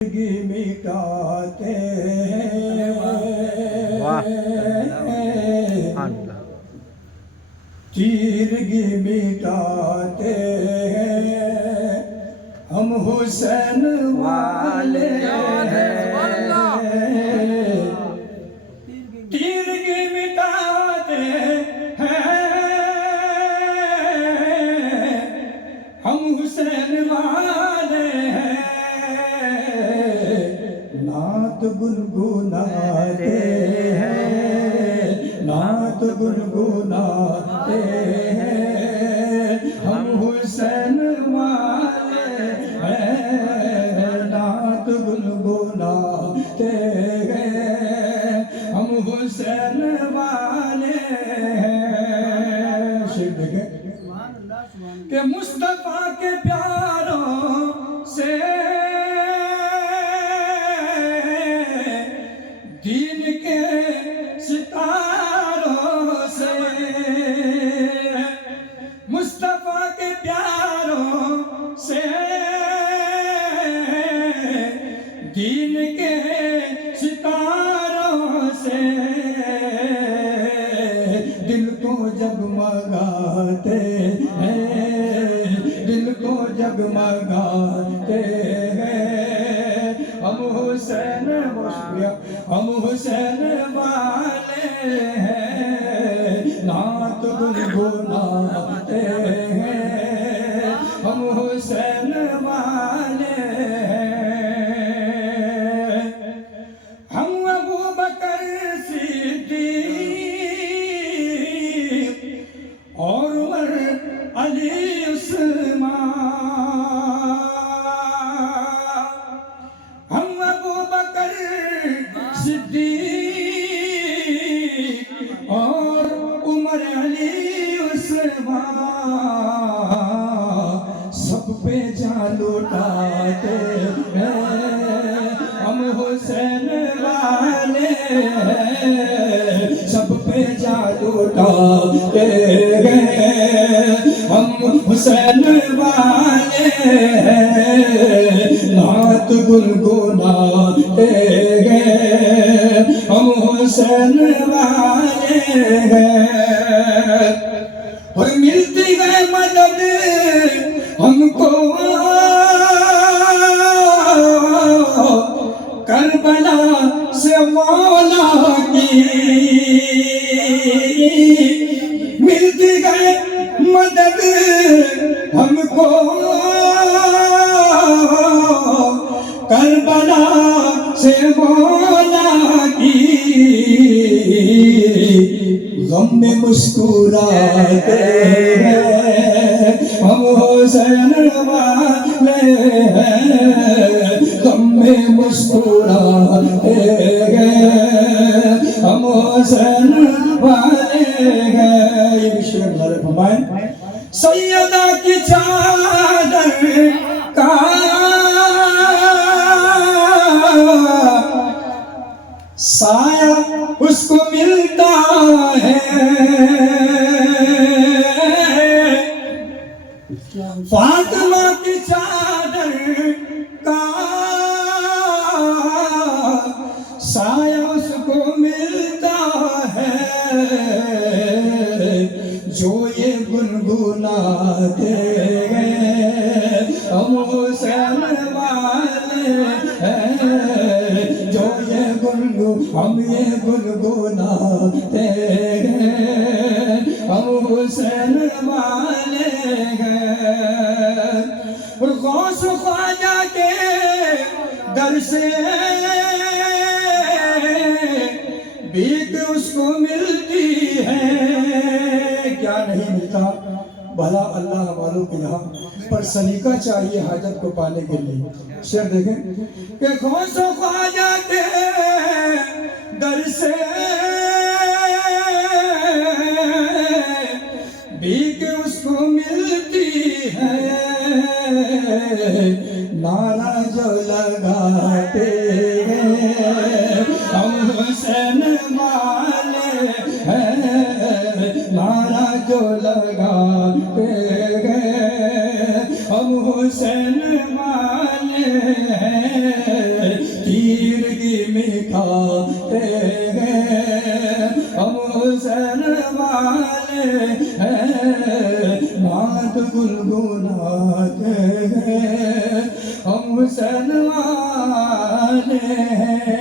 जिंदगी मिटाते तीरगी मिटाते हम हुसैन वाले तीरगी मिटाते हम हुसैन वाले नात गुनगुनाते हैं नात गुनगुनाते हैं हम हुसैन वाले हैं नात गुनगुनाते हैं हम हुसैन वाले हैं। शेर देखें कि मुस्तफा के प्यारों से दीन के सितारों से मुस्तफा के प्यारों से दीन के सितारों से दिल को जगमगाते हैं दिल को जगमगाते हैं हम हुसैन हम हुसैन वाले हैं नात गुनगुनाते हैं हम हुसैन वाले हैं। हम अबू बकर सिद्दीक और उमर अली उस्मान हम अबू बकर सिद्दीक और उमर अली उस्मान सब पे जान लुटाते हैं हम हुसैन वाले हैं सब पे जान लुटाते हैं हम हुसैन वाले हैं नात गुनगुनाते हैं हम हुसैन वाले हैं। और मिलती है मदद हमको करबला से मौला की मिलती है मदद हमको करबला से मौला की गम में मुस्कुराते हैं हम हुसैन वाले हैं गम में मुस्कुराते हैं हम हुसैन वाले हैं। ये विषय फरमाएं सैयदा की चादर का साया उसको मिलता है फातिमा की चादर का साया उसको मिलता है जो ये गुनगुनाते हैं हम हुसैन वाले हैं जो ये हम ये गुनगुनाते हैं हम हुसैन वाले हैं। और गौस ख्वाजा के दर से भीख उसको मिलती है क्या नहीं मिलता भला अल्लाह वालों के यहाँ पर सलीका चाहिए हाजत को पाने के लिए। शेर देखें कि गौस ख्वाजा के दर से भीख उसको मिलती है नारा जो लगाते हैं हम हुसैन वाले हैं नारा जो लगाते हैं हम हुसैन वाले हैं। हैं, नात गुनगुनाते हैं, हम हुसैन वाले हैं।